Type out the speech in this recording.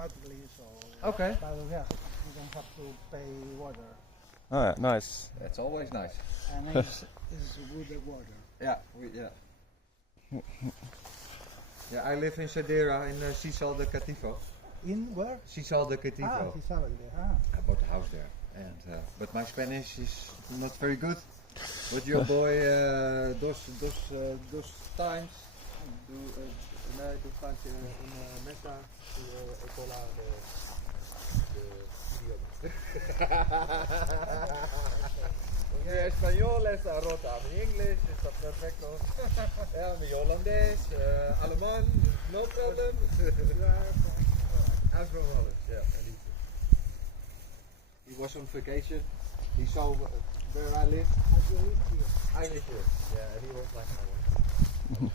automatically, so. Okay. But yeah, you don't have to pay water, Alright, nice. That's always nice. and it's with the water. Yeah, yeah, I live in Sadera in Sisal de Cativo. In where? Sisal de Cativo. I bought a house there, and but my Spanish is not very good. But your boy dos times nee, dos times in Meta to Ecola de idioma. Mi español es rota, mi English está perfecto. Yeah, mi holandés, Alemán, no problem. I'm from Holland, yeah. He was on vacation. He saw where I live. I live here. Yeah, and he was like, I want.